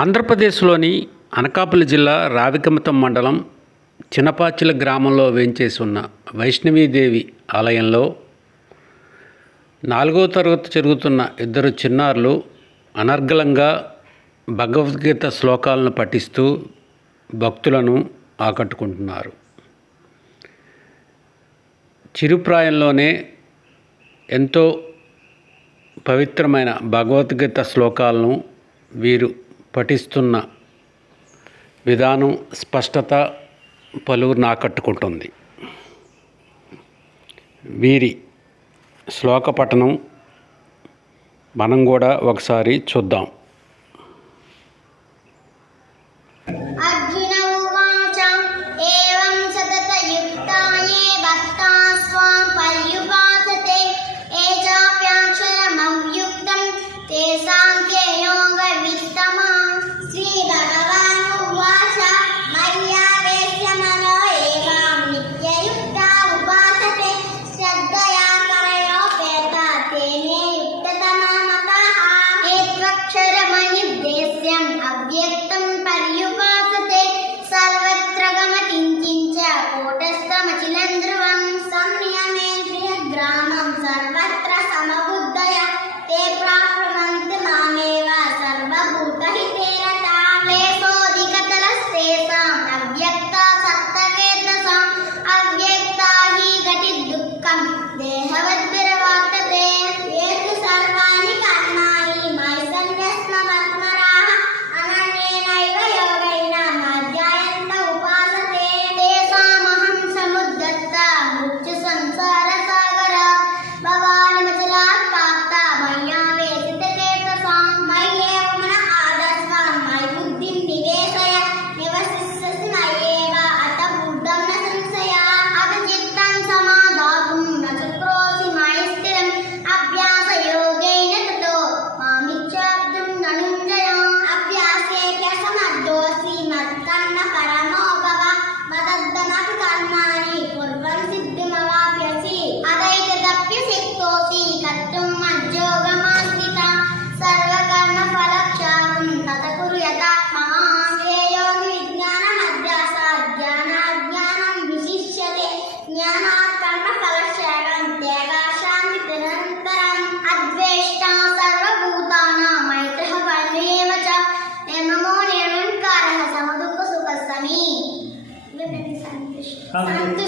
ఆంధ్రప్రదేశ్లోని అనకాపల్లి జిల్లా రావికమతం మండలం చినపాచిల గ్రామంలో వేంచేసి ఉన్న వైష్ణవీదేవి ఆలయంలో 4వ తరగతి జరుగుతున్న ఇద్దరు చిన్నారులు అనర్గళంగా భగవద్గీత శ్లోకాలను పఠిస్తూ భక్తులను ఆకట్టుకుంటున్నారు. చిరుప్రాయంలోనే ఎంతో పవిత్రమైన భగవద్గీత శ్లోకాలను వీరు పఠిస్తున్న విధానం స్పష్టత పలువురిని ఆకట్టుకుంటుంది. వీరి శ్లోక పఠనం మనం కూడా ఒకసారి చూద్దాం. అవ్యక్తం పర్యుపాసతే సర్వత్ర గమకించించ కూటస్థమచిలంధ్రువం సంయమేంద్రియ గ్రామం సర్వత్ర సమబుద్ధయ తే ప్రాప్నువంతి మామేవ సర్వభూతహితే రతా క్లేశోధికతరస్తేషాం అవ్యక్తా సప్తకేతసాం అవ్యక్తా హి ఘటి దుఃఖం దేహవద్భిరవార్తతే ఏతు సర్వాణి కర్మాణి మయి సన్యస్నమత్మరాః సంతుష్ట